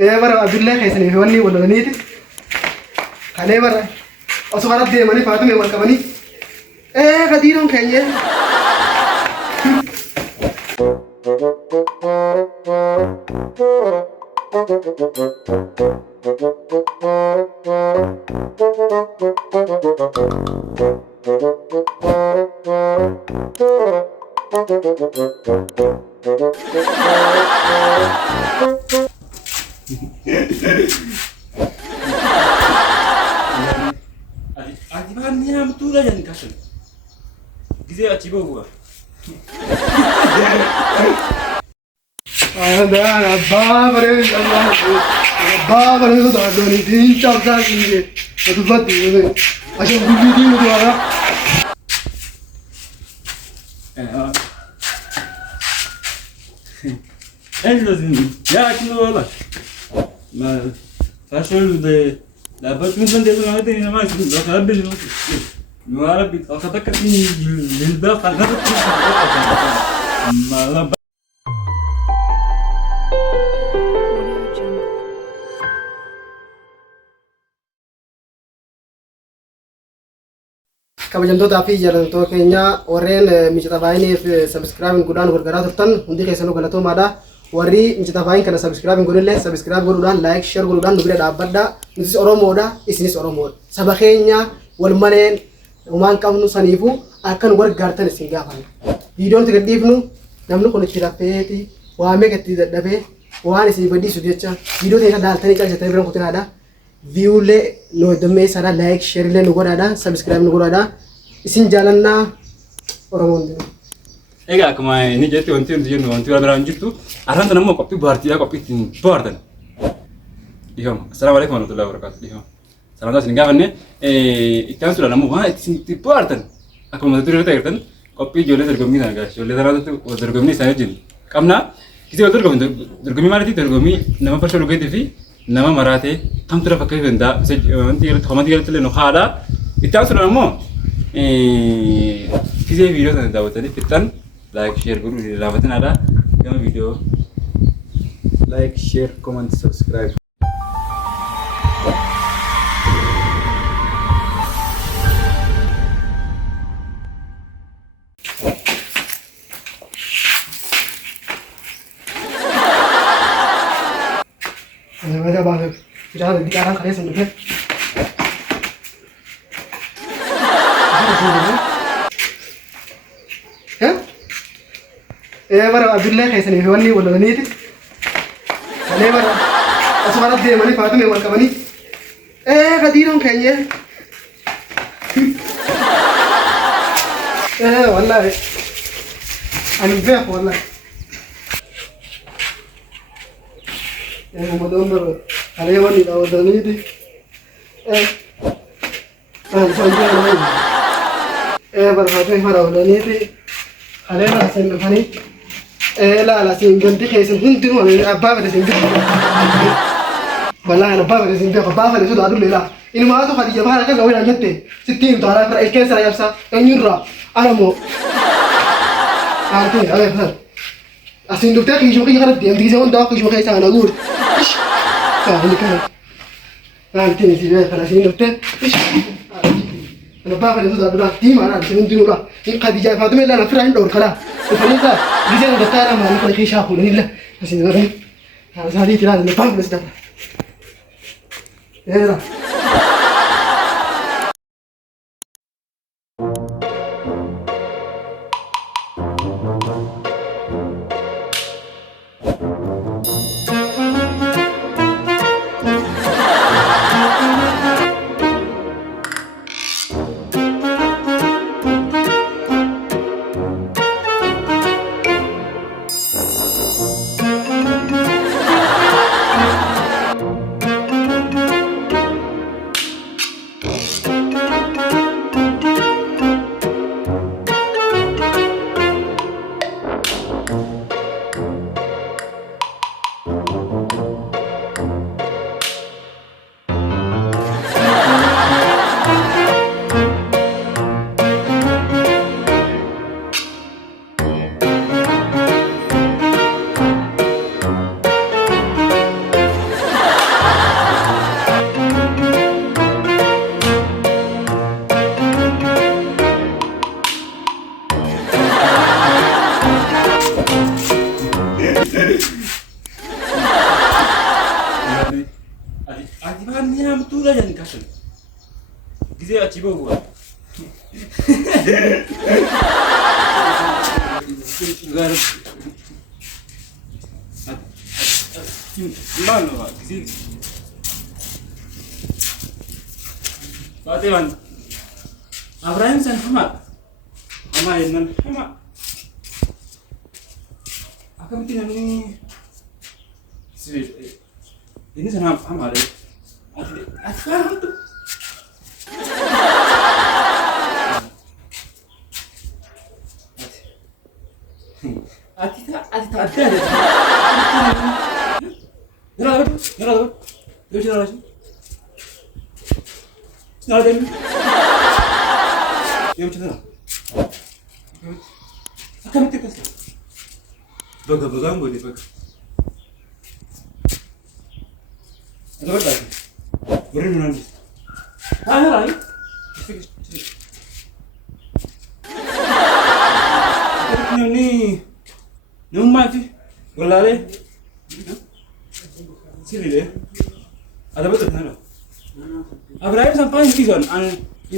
إيه برا عبد الله خيسني هوني ولا نيتي خليه برا أصغر دي ماني فاطمة ولا كماني إيه قديرهم كينيا Ati bahan ni am tu lah yang kasut. Gizi aci bawa. هذا أنا بابرز الله بابرز داروني دين شابسا كينجي أتفضل عشان بيجي مدوارا إيش لازم يا أكيد والله ما فاشل ده لا بس من ده ما هذا ما يصير لا خرب لي ما عربي أخذك كذي للباب خذك ما لا kabajamtoota fi jaallatamtoota keenya warreen miicatafaayiniif sabiskiraabiin godhaan gargaaraa turtan hundi keessanuu galatoomaadha. Warri miicatafaayin kana sabiskiraabiin godhillee sabiskiraab godhuudhaan laayik sheer godhuudhaan nu bira dhaabbadha. Nutis Oromoodha isinis Oromoodha. Saba keenya wal maleen uumaan qabnu saniifuu akka nu gargaartan isin gaafanna. Viidiyoon itti gadhiifnu namni kun itti rafeeti waamee itti dadhabee waan isin badhiisu jecha viidiyoo teessa daaltanii callisatanii biran kutinaadha. Viewlee no damee sana like share le no godada subscribe no godada isin jalanna Oromoon. Ega akkuma inni jetti wanti jennu wanti wal biraan jirtu arranta nammoo qophii baartiyaa qophii ittiin bohaartan. Dhihama. Assalaamu alaykum warahmatullahi wabarakatuh. Dhihama. Salaamtaa isin gaafanne ittaan sura nammoo waan itti bohaartan akkuma mata duree ta'e qophii ijoollee dorgommii sana gaashe ijoollee sanaatti dorgommii isaanii wajjin qabna. Kisii wal dorgommii maalitii dorgommii nama farshoo dhugeetii fi nama maraatee kamtu lafa akka danda'a wanti irratti komantii irratti illee nu haadha itti aansuudhaan ammoo kisee viidiyoo sana daawwatanii fixan laayik sheer godhuu raawwatinaadha gama viidiyoo like, share, comment, subscribe. Ada banget. Sudah di kanan kalian sendiri. Hah? bara Abdullah kaisani hewani wala niti. Kale bara asmara de mani Fatima wal kamani. Kadiron kayya. Wallahi. Ani beh wallahi. Umadonder alewani da wadanidi sanjay barhate mara wadanidi alena sen fani la sen ganti khaysan hundu ababa da sen ganti wallahi ababa da sen ganti ababa da su adu lela in ma to khadija bahara ka gawina jette 60 tara fra el kesa yafsa anyura aramo anti ale asin dukta ki joki kharat di amdi zaman da ki joki sa na gur ish فاهم كده فهمتني سيدي خلاصين دكتور ايش انا بابا اللي صار بلا دي معنا عشان نديروا لا قد جاي فاطمه لا انا فرح ندور خلاص الفريق بيجي دكتور ما نقول لك شافوا لا بس نقول هذا هذه لازم نفهم بس ده ايه Dula jangan kasar. Gizi aci bawa. Gar. Mana Pak? Gizi. Fatewan. Abraham san Hamad. Hamad nan Hamad. Akan tinggal ni. Ini sana Hamad. Sekarang tu. Ati tak ada. Nara. Dia jalan lagi. Nara dem. Dia macam mana? Akan mesti kasih. Baga boleh baga. Ada apa lagi? Beri mana? Ada lagi? Ni rumah tu, golare. Sini deh. Ada betul mana? Abraham sampai ni kan?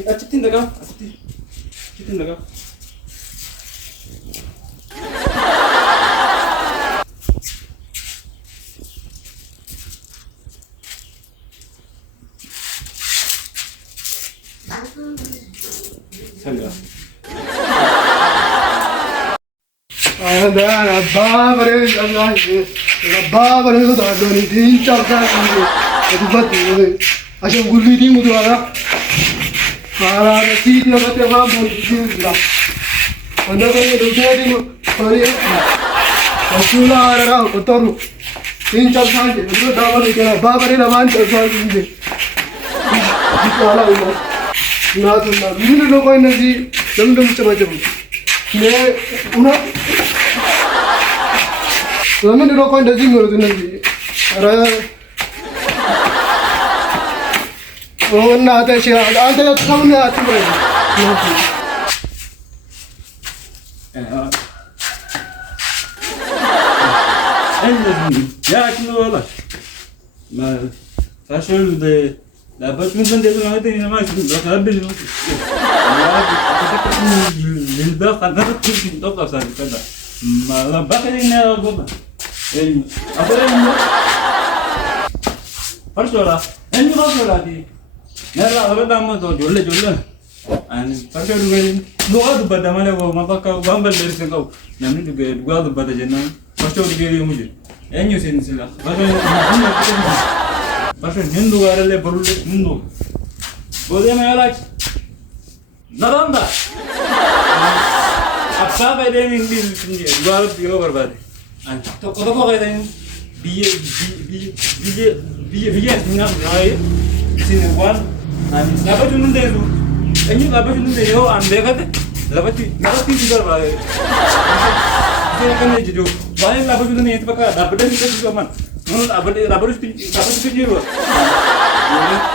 Acitin dah kau? Acitin dah kau? Sangga. Ada babare itu dah doni din charger ini. Itu betul. Asyik guli di muda ada. Mara ada sih dia kata ham boleh lah. Anda kan itu jadi hari Asula ada kotor. Din charger itu dah boleh kena babare lawan charger ini. Itu ala ini. Nah tu nah. Ini loh kau ini dum macam. Ni una. Lama ni rokok dah jinggur tu nanti. Ada. Oh nak ada sih. Ada kamu ni ada berapa? Ya aku lah. Nah, fashion de. Dapat mungkin dia tu nanti ni nama itu dah habis tu. Lilbah kan tak tu tak sah kita. Malah bakal ni apa? Apa ni? Persoalan. Ini persoalan di. Nara apa dah tu jolle. Persoalan ni. Dua tu pada mana kau mapa kau gambar dari kau. Namni tu dua tu pada jenang. Persoalan dia yang mujur. Ini usin sila. Persoalan Hindu orang le baru Hindu. Boleh mana lagi? Naranda. Apa pada ini sendiri? Dua orang berbat. तो कब को कहते हैं बीए सिंगा राय सिंग वन लाभ चुनून दे दो ऐनी लाभ चुनून दे हो आंधे कहते लाभ तीन सीधर बाय इसे करने जो बाय लाभ चुनून ये तो पक्का लाभ दे सिंगा जो मन उन लाभ चुनून जीरो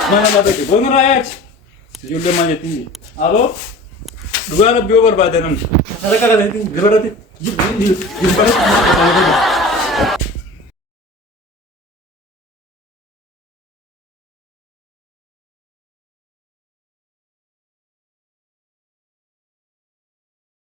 mana लाभ के बोलना राय आज जुड़े माने तीन आलो dua lebih berbadan. Ada kata itu, berarti ini